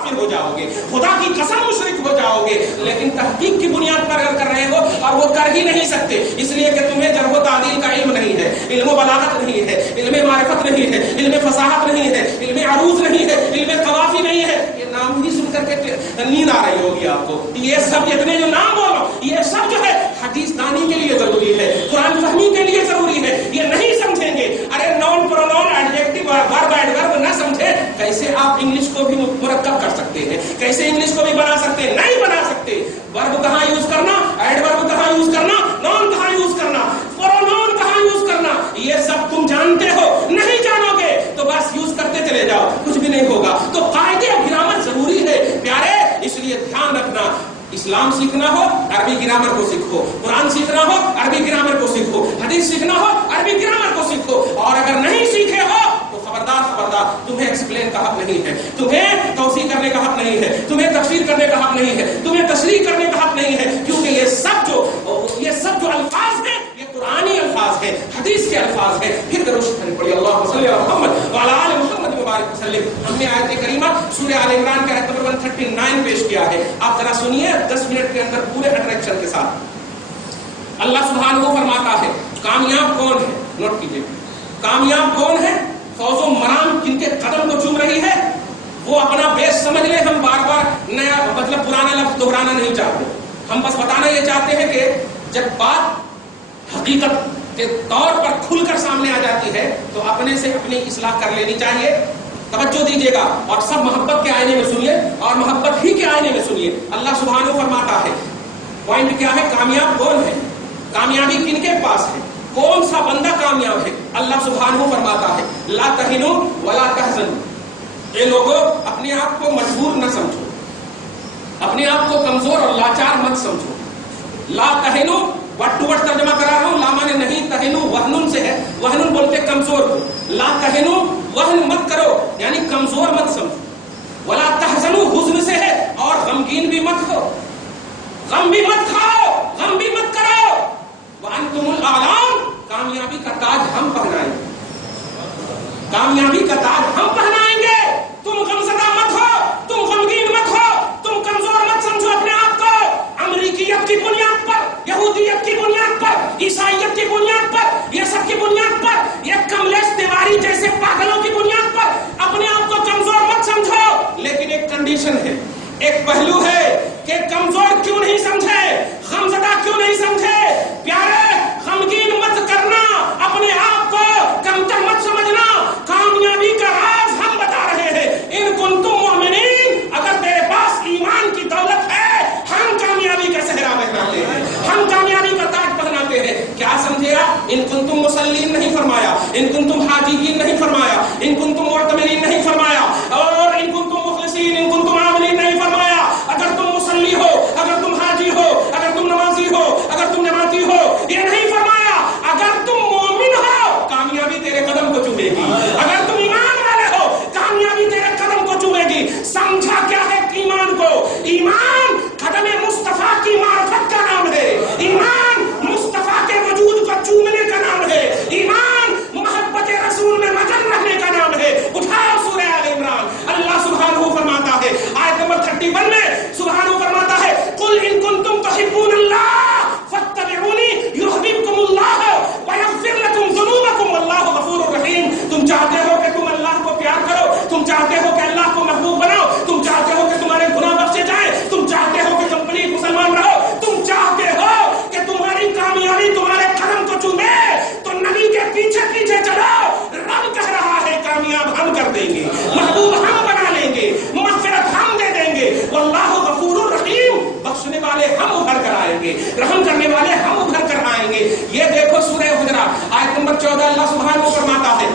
کافر ہو جاؤ گے، خدا کی قسم مشرک ہو جاؤ گے. لیکن تحقیق کی بنیاد پر اگر کر رہے ہو اور وہ کر ہی نہیں سکتے اس لیے کہ تمہیں جرح و تعدیل کا علم نہیں ہے، علم و بلاغت نہیں ہے، علم معرفت نہیں ہے، علم فصاحت نہیں ہے، علم عروض نہیں ہے، علم قوافی نہیں ہے. یہ نام ہی سن کر کے نیند آ رہی ہوگی آپ کو. یہ سب جتنے جو نام بولو یہ سب جو ہے حدیث دانی کے لیے ضروری ہے، قرآن فہمی کے لیے ضروری ہے. یہ نہیں سمجھیں گے، ارے نون پرونون ایڈجیکٹو ورب ایڈورب نہ سمجھے کیسے آپ انگلش کو بھی مرکب کر سکتے ہیں، کیسے انگلش کو بھی بنا سکتے ہیں؟ نہیں بنا سکتے. ورب کہاں یوز کرنا، ایڈورب کہاں یوز کرنا، نون کہاں یوز کرنا، پرونون کہاں یوز کرنا، یہ سب تم جانتے ہو. نہیں جانو گے تو بس یوز کرتے چلے جاؤ، کچھ بھی نہیں ہوگا. تو قاعدے اور گرامر ضروری ہے پیارے. اس لیے دھیان رکھنا، اسلام سیکھنا ہو عربی گرامر کو سیکھو، قرآن سیکھنا ہو عربی گرامر کو سیکھو، حدیث سیکھنا ہو عربی گرامر کو سیکھو. اور اگر نہیں سیکھے ہو تو خبردار خبردار، تمہیں ایکسپلین کا حق نہیں ہے، تمہیں توضیح کرنے کا حق نہیں ہے، تمہیں تفسیر کرنے کا حق نہیں ہے، تمہیں تشریح کرنے کا حق نہیں ہے. کیونکہ یہ سب جو الفاظ ہیں یہ قرآنی الفاظ ہیں، حدیث کے الفاظ ہیں. پھر درود شریف پڑھیے، اللہم صلی علی محمد وعلی آل محمد مبارک وسلم. ہم نے آیت کریمہ سورہ آل عمران کا آیت نمبر 139 پیش کیا ہے. آپ ذرا سنیے 10 منٹ کے اندر پورے اٹریکشن کے ساتھ. اللہ سبحانہ و فرماتا ہے کامیاب کون ہے، نوٹ کیجیے، کامیاب کون ہے؟ فوز و مرام جن کے قدم کو چوم رہی ہے. وہ اپنا بیس سمجھ لیں، ہم بار بار نیا مطلب پرانا لفظ دہرانا نہیں چاہتے. ہم بس بتانا یہ چاہتے ہیں کہ جب بات حقیقت کے طور پر کھل کر سامنے آ جاتی ہے تو اپنے سے اپنی اصلاح کر لینی چاہیے. توجہ دیجیے گا اور سب محبت کے آئینے میں سنیے اور محبت ہی کے آئینے میں سنیے. اللہ سبحانہ فرماتا ہے پوائنٹ کیا ہے، کامیاب کون ہے، کامیابی کن کے پاس ہے، کون سا بندہ کامیاب ہے. اللہ سبحانہ فرماتا ہے لا تہنوا ولا تحزنوا. اے لوگو اپنے آپ کو مجبور نہ سمجھو، اپنے آپ کو کمزور اور لاچار مت سمجھو. لا تہنوا وٹ ٹو وٹ ترجمہ کرا رہا ہوں، لا مانے نہیں، تہنوا وہن سے ہے، وہن بولتے کمزور کو. لا تہنوا وہن مت کرو یعنی کمزور مت سمجھو. ولا تحزنوا حزن سے ہے اور غمگین بھی مت ہو، غم بھی مت کھاؤ، غم بھی مت کرو. وانتم الاعلون، کامیابی کا تاج ہم پہنائیں گے، کامیابی کا تاج ہم پہنائیں گے. تم غمزدہ مت ہو، تم غمگین مت ہو، تم کمزور مت سمجھو اپنے آپ کو. امریکیت کی بنیاد پر، یہودیت کی بنیاد پر، عیسائیت کی بنیاد پر، یہ سب کی بنیاد پر، یہ کملیش تیواری جیسے پاگلوں کی بنیاد پر اپنے آپ کو کمزور مت سمجھو. لیکن ایک کنڈیشن ہے، ایک پہلو ہے کہ کمزور کیوں نہیں سمجھے، غمزدہ کیوں نہیں سمجھے. پیارے غمگین مت کرنا، اپنے آپ کو کمتر مت سمجھنا. کامیابی کا راز ہم بتا رہے ہیں. ان کنتم مؤمنین، اگر تیرے پاس ایمان کی دولت ہے ہم کامیابی کا صحرا پہناتے ہیں، ہم کامیابی کا تاج پہناتے ہیں. کیا سمجھے آپ؟ ان کنتم مسلین نہیں فرمایا، ان کنتم حاجیین نہیں فرمایا، ان کنتم معتمرین نہیں فرمایا، اور ان کنتم مخلصین، ان کنتم عاملین نہیں فرمایا. اگر تم مسلی ہو، اگر تم حاجی ہو، اگر تم نمازی ہو، اگر تم نمازی ہو، یہ نہیں فرمایا. اگر تم مومن ہو کامیابی تیرے قدم کو چومے گی، اگر تم ایمان والے ہو کامیابی تیرے قدم کو چومے گی. سمجھا کیا ہے ایمان کو؟ ایمان قدم مصطفیٰ کی معرفت کا نام ہے، ایمان مصطفیٰ کے وجود کو چومنے کا نام ہے، ایمان محبت رسول میں مگن رہنے کا نام ہے. اٹھاؤ سورہ آل عمران. اللہ سبحانہ فرماتا ہے آیت نمبر 31 میں، سبحانہ فرماتا ہے قل ان کنتم تحبون اللہ فاتبعونی یحببکم اللہ ویغفر لکم ذنوبکم واللہ غفور الرحیم. تم چاہتے ہو کہ تم اللہ کو پیار کرو، تم چاہتے ہو کہ اللہ کو محبوب بناؤ، تم چاہتے ہو کہ تمہارے گناہ بخشے جائیں، تم چاہتے ہو کہ کمپلیٹ مسلمان رہو، تم چاہتے ہو کہ تمہاری کامیابی تمہارے قدم کو چومے، تو نبی کے پیچھے پیچھے چلو. رب کہہ رہا ہے کامیاب ہم کر دیں گے، محبوب ہم بنا لیں گے، مغفرت ہم دے دیں گے. واللہ غفور الرحیم، بخشنے والے ہم ابھر کر آئیں گے، رحم کرنے والے ہم ابھر کر آئیں گے. یہ دیکھو سورہ حجرات آیت نمبر 14 اللہ سبحانہ فرماتا ہے،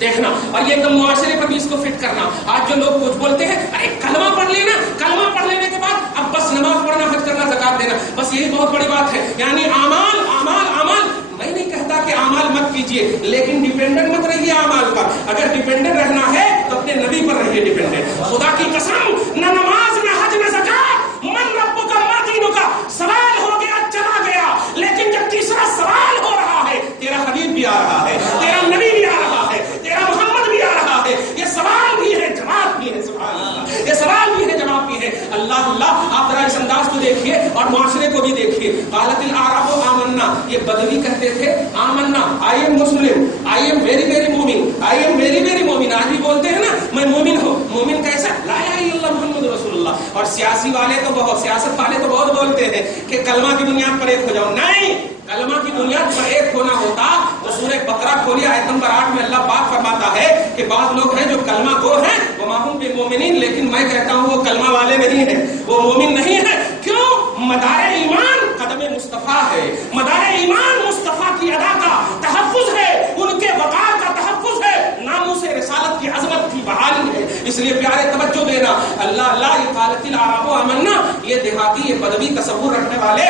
دیکھنا اور یہ ایک معاشرے پر بھی اس کو فٹ کرنا. آج جو لوگ کچھ بولتے ہیں ارے کلمہ پڑھ لینا، کلمہ پڑھ لینے کے بعد اب بس نماز پڑھنا، حج کرنا، زکات دینا، بس یہی بہت بڑی بات ہے. یعنی اعمال اعمال اعمال. میں نہیں کہتا کہ اعمال مت کیجیے، لیکن ڈیپینڈنٹ مت رہیے اعمال پر. اگر ڈیپینڈنٹ رہنا ہے تو اپنے نبی پر رہیے ڈیپینڈنٹ. خدا کی قسم، نہ نماز نہ حج نہ زکات، من ربک ما دینک سوال ہو گیا چلا گیا. لیکن جب تیسرا سوال ہو رہا ہے، تیرا حبیب بھی آ رہا ہے، تیرا نبی بھی آ رہا ہے، تیرا محمد بھی آ رہا ہے. یہ سوال بھی ہے، جواب بھی ہے. سبحان اللہ. یہ سوال بھی ہے، جواب بھی ہے۔ اللہ اللہ، آپ ذرا اس انداز کو دیکھیے اور معاشرے کو بھی دیکھیے۔ قالت الاعراب آمنا، یہ بدوی کہتے تھے آمنا، I am Muslim, I am very very مومن، آئی ایم ویری ویری مومن۔ آج بھی بولتے ہیں نا میں مومن ہوں۔ مومن کیسا؟ لا الہ الا اللہ محمد رسول اللہ۔ اور سیاسی والے تو بہت، سیاست والے تو بہت بولتے ہیں کہ کلمہ کی بنیاد پر ایک ہو جاؤ۔ نہیں، کلمہ کی بنیاد پر ایک ہونا ہوتا تو سورہ بقرہ کھولیے، آیت نمبر 8 میں اللہ پاک فرماتا ہے کہ بعض لوگ ہیں جو کلمہ گو ہیں، وما ہم بمؤمنین، لیکن میں کہتا ہوں وہ کلمہ والے نہیں ہیں، وہ مومن نہیں ہے۔ کیوں؟ مدار ایمان قدم مصطفیٰ ہے، مدار ایمان مصطفیٰ کی ادا کا تحفظ ہے، ان کے وقار کا تحفظ ہے، ناموس رسالت کی عظمت کی بحالی ہے۔ اس لیے پیارے توجہ دینا، اللہ اللہ، یہ قالت الاعراب آمنا، یہ دیہاتی، یہ بدوی تصور رکھنے والے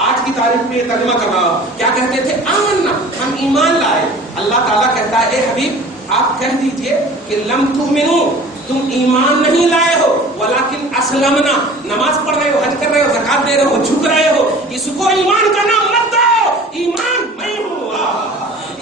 آج کی تاریخ میں یہ ترجمہ کر رہا ہوں، کیا کہتے تھے؟ آمنا، ہم ایمان لائے۔ اللہ تعالیٰ کہتا ہے اے حبیب آپ کہہ دیجئے کہ لم تؤمنو، تم ایمان نہیں لائے ہو، ولیکن اسلمنا، نماز پڑھ رہے ہو، حج کر رہے ہو، زکات دے رہے ہو، جھک رہے ہو، اس کو ایمان کا نام مت دو۔ ایمان میں ہوں،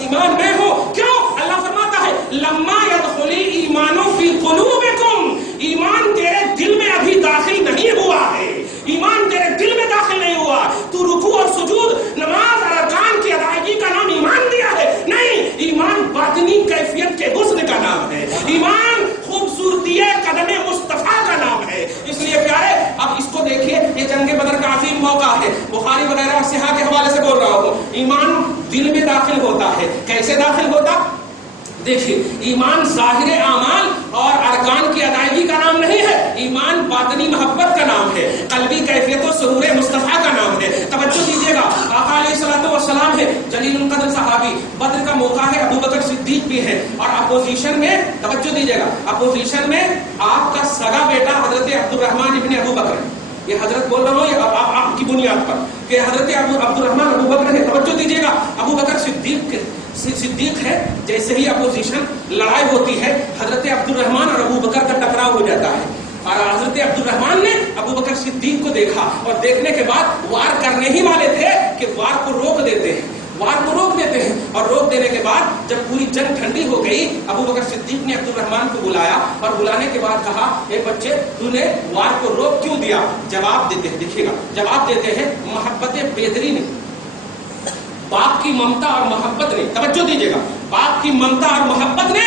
ایمان میں ہوں۔ کیوں؟ اللہ فرماتا ہے لما يدخل ایمان فی قلوبکم، ایمان تیرے دل میں ابھی داخل نہیں ہوا ہے، ایمان تیرے دل میں داخل نہیں ہوا، تو رکوع اور سجود، نماز اور ارکان کی ادائیگی کا نام ایمان دیا ہے؟ نہیں، ایمان باطنی کیفیت کے حسن کا نام ہے، ایمان خوبصورتی قدم مصطفیٰ کا نام ہے۔ اس لیے پیارے اب اس کو دیکھیے، یہ جنگ بدر کا عظیم موقع ہے، بخاری وغیرہ اور صحاح کے حوالے سے بول رہا ہوں۔ ایمان دل میں داخل ہوتا ہے، کیسے داخل ہوتا؟ دیکھیے، ایمان ظاہر اعمال اور ارکان کی ادائیگی کا نام نہیں ہے، ایمان باطنی محبت کا نام ہے، قلبی کیفیت و سرور مصطفیٰ کا نام ہے۔ توجہ دیجیے گا، آقا علیہ الصلوۃ والسلام ہے، جلیل القدر صحابی، بدر کا موقع ہے، ابو بکر صدیق بھی ہے، اور اپوزیشن میں، توجہ دیجیے گا، اپوزیشن میں آپ کا سگا بیٹا حضرت عبد الرحمن ابن ابو بکر، یہ حضرت بول رہا ہوں یہ آپ کی بنیاد پر کہ حضرت عبد الرحمن ابو بکر ہے۔ توجہ دیجیے گا، ابو بکر صدیق ہے، جیسے ہی اپوزیشن لڑائی ہوتی ہے حضرت عبد الرحمن اور ابو بکر کا ٹکراؤ ہو جاتا ہے، اور حضرت عبد الرحمن نے ابو بکر صدیق کو دیکھا، اور دیکھنے کے بعد وار کرنے ہی والے تھے کہ وار کو روک دیتے ہیں، وار کو روک دیتے ہیں، اور روک دینے کے بعد جب پوری جنگ ٹھنڈی ہو گئی، ابو بکر صدیق نے عبد الرحمن کو بلایا، اور بلانے کے بعد کہا اے بچے تو نے وار کو روک کیوں دیا؟ جواب دیتے ہیں، دیکھیے گا جواب دیتے ہیں، محبت بیدری نے، باپ کی ممتا اور محبت نے، توجہ دیجیے گا، باپ کی ممتا اور محبت نے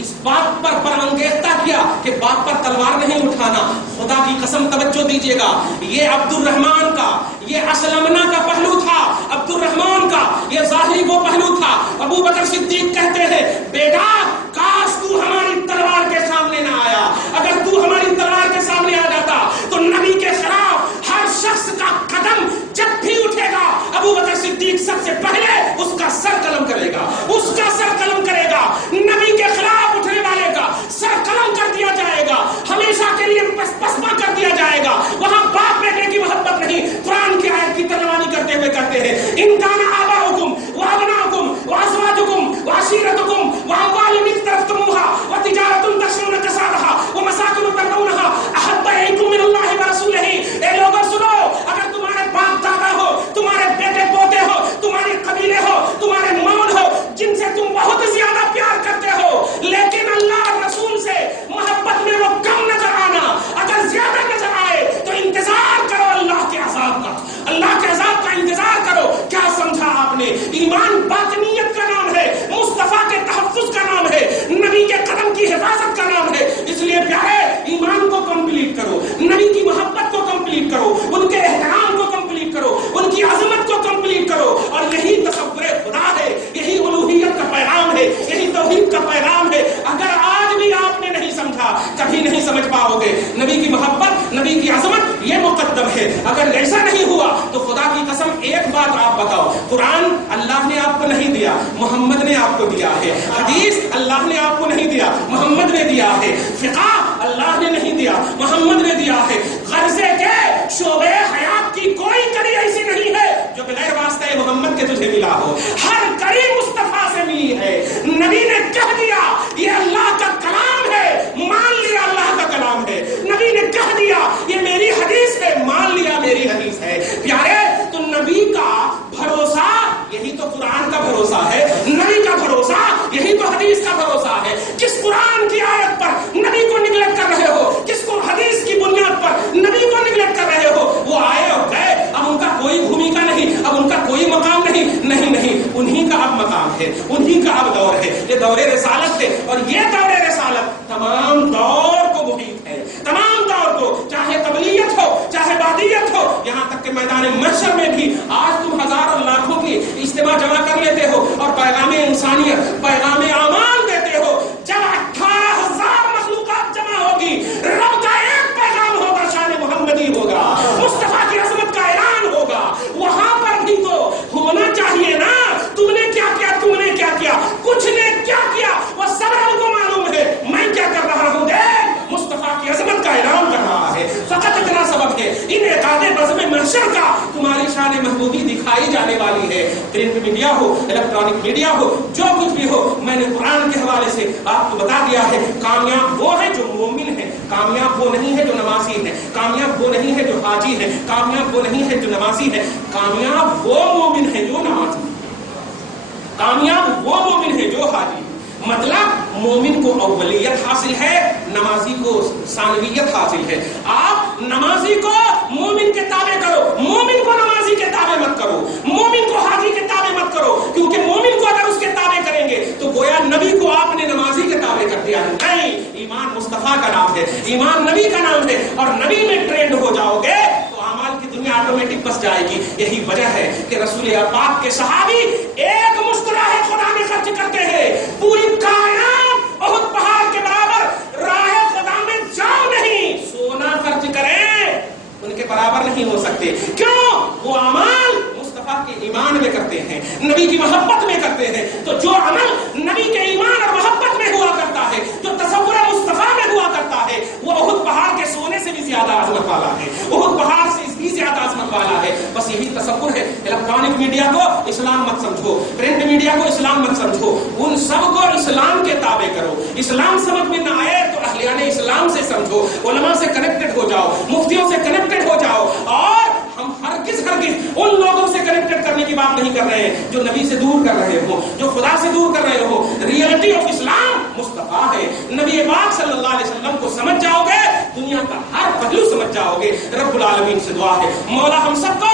اس بات پر برانگیختہ کیا کہ باپ پر تلوار نہیں اٹھانا۔ خدا کی قسم توجہ دیجیے گا، یہ عبد الرحمن کا، یہ اسلمنا کا پہلو تھا، عبد الرحمن کا یہ ظاہری وہ پہلو تھا۔ ابو بکر صدیق کہتے ہیں بیٹا کاش تو ہماری تلوار کے سامنے نہ آیا، اگر تو ہماری تلوار کے سامنے آ جاتا تو نبی کے خلاف ہر شخص کا قدم جب بھی اٹھے گا، ابو بکر صدیق سب سے پہلے اس کا سر قلم کرے گا، اس کا سر قلم کرے گا، نبی کے خلاف اٹھنے والے کا سر قلم کر دیا جائے گا، ہمیشہ کے لیے پسپا کر دیا جائے گا۔ وہاں باپ بیٹے کی محبت نہیں، قرآن کی آیت کی ترجمانی کرتے ہوئے کہتے ہیں ان کان آباؤکم وابناؤکم وازواجکم وعشیرتکم واموال اقترفتموها وتجارۃ تخشون کسادها ومساکن ترضونها احب الیکم من اللہ ورسولہ۔ اے لوگوں سنو، اگر تمہارے باپ دادا ہو، تمہارے بیٹے پوتے ہو، تمہاری قبیلے ہو، تمہارے مول ہو، جن سے تم بہت زیادہ پیار کرتے ہو، لیکن اللہ اور رسول سے محبت میں وہ کم نظر آنا، اگر زیادہ نظر آئے تو انتظار کرو اللہ کے عذاب کا، اللہ کے عذاب کا انتظار کرو۔ کیا سمجھا آپ نے؟ ایمان باطنیت کا نام ہے، مصطفیٰ کے تحفظ کا نام ہے، نبی کے قدم کی حفاظت کا نام ہے۔ اس لیے پیارے ایمان کو کمپلیٹ کرو، نبی کی محبت کو کمپلیٹ کرو، ان کے احترام کو کمپلیٹ کرو، ان کی عظمت کو کمپلیٹ کرو، اور یہی تصور خدا ہے، یہی الوہیت کا پیغام ہے، یہی توحید کا پیغام ہے۔ اگر آج بھی آپ نے نہیں سمجھا کبھی نہیں سمجھ پاؤ گے۔ نبی کی محبت، نبی کی عظمت یہ مقدم ہے۔ اگر ایسا نہیں ہوا تو خدا کی قسم ایک بات آپ بتاؤ، قرآن اللہ نے آپ کو نہیں دیا، محمد نے آپ کو دیا ہے، حدیث اللہ نے آپ کو نہیں دیا، محمد نے دیا ہے، فقہ اللہ نے نہیں دیا، محمد نے دیا ہے۔ غرضے کے شعبے حیات کی کوئی کڑی ایسی نہیں ہے جو بغیر واسطہ محمد کے تجھے ملا ہو، ہر کڑی مصطفیٰ سے ملی ہے۔ نبی نے کہہ دیا یہ اللہ کا کلام ہے، مان لیا اللہ کا کلام ہے۔ نبی نے کہہ دیا یہ میری حدیث ہے، مان لیا میری حدیث ہے۔ پیارے تو نبی کا بھروسہ یہی تو قرآن کا بھروسہ ہے، نبی کا بھروسہ یہی تو حدیث کا بھروسہ ہے۔ کس قرآن کی آیت پر نبی کو نگلیکٹ کر رہے ہو، کس کو یہ دور رسالت تمام دور کو محیط ہے، تمام دور کو، چاہے قبلیت ہو چاہے بادیت ہو، یہاں تک کہ میدان محشر میں بھی آج تم ہزاروں لاکھوں کی اجتماع جمع کر لیتے ہو اور پیغام انسانیت، پیغام امان دیتے ہو، جب 18,000 مخلوقات جمع ہوگی، رب کا ایک پیغام ہوگا، شان محمدی ہوگا، مصطفیٰ کی عظمت کا اعلان ہوگا، وہاں پر بھی تو ہونا چاہیے نا تم نے کیا کیا، تم نے کیا کیا، کچھ نے کیا کیا، وہ سب ہم کو معلوم ہے، میں کیا کر رہا ہوں، دیکھ مصطفیٰ کی عظمت کا اعلان کر رہا ہے، فقط اتنا سبب ہے، انعقاد بزم محشر کا تمہاری شان محبوبی دکھائی جانے والی ہے، پرنٹ میڈیا ہو الیکٹرانک میڈیا ہو جو کچھ بھی ہو، میں نے قرآن کے حوالے سے آپ کو بتا دیا ہے، کامیاب وہ ہے جو مومن ہے، کامیاب وہ نہیں ہے جو نمازی ہے، کامیاب وہ نہیں ہے جو حاجی ہے، کامیاب وہ نہیں ہے جو نمازی ہے، کامیاب وہ مومن ہے جو نمازی، کامیاب وہ مومن ہے جو حاجی، مطلب مومن کو اولیت حاصل ہے، نمازی کو ثانویت حاصل ہے۔ آپ نمازی کو مومن کے تابع کرو، مومن کو نمازی کے تابع مت کرو، مومن کو حاجی کے تابع مت کرو، کیونکہ مومن کو اگر اس کے تابع کریں گے تو گویا نبی کو آپ نے نمازی کے تابع کر دیا ہے۔ نہیں، ایمان مصطفیٰ کا نام ہے، ایمان نبی کا نام ہے، اور نبی میں ٹرینڈ ہو جاؤ گے تو اعمال کی دنیا آٹومیٹک بس جائے گی۔ یہی وجہ ہے کہ رسول پاک کے صحابی ایک مصطلح خدا میں خرچ کرتے ہیں، پوری کائنات احد پہاڑ کے برابر راہ خدا میں جاؤ نہیں، سونا خرچ کریں ان کے برابر نہیں ہو سکتے۔ کیوں؟ وہ اعمال مصطفیٰ کے ایمان میں کرتے ہیں، نبی کی محبت میں کرتے ہیں، تو جو عمل نبی کے ایمان اور محبت میں ہوا کرتا ہے، جو تصور مصطفیٰ میں ہوا کرتا ہے، وہ احد پہاڑ کے سونے سے بھی زیادہ عظمت والا ہے، احد پہاڑ سے بھی زیادہ عظمت والا ہے۔ بس یہی تصور ہے۔ الیکٹرانک میڈیا کو اسلام مت سمجھو، پرنٹ میڈیا کو اسلام مت سمجھو، ان سب کو اسلام کے تابع کرو۔ اسلام سمجھ میں نہ آئے تو اہلیان اسلام سے سمجھو، علماء سے کنیکٹڈ ہو جاؤ، مفتیوں سے کنیکٹڈ ہو جاؤ، اور ہم ہرگز ان لوگوں سے کنیکٹڈ کرنے کی بات نہیں کر رہے ہیں جو نبی سے دور کر رہے ہو، جو خدا سے دور کر رہے ہو۔ ریئلٹی آف اسلام مصطفیٰ ہے، نبی پاک صلی اللہ علیہ وسلم کو سمجھ جاؤ گے، دنیا کا ہر پہلو سمجھ جاؤ گے۔ رب العالمین سے دعا ہے مولا ہم سب کو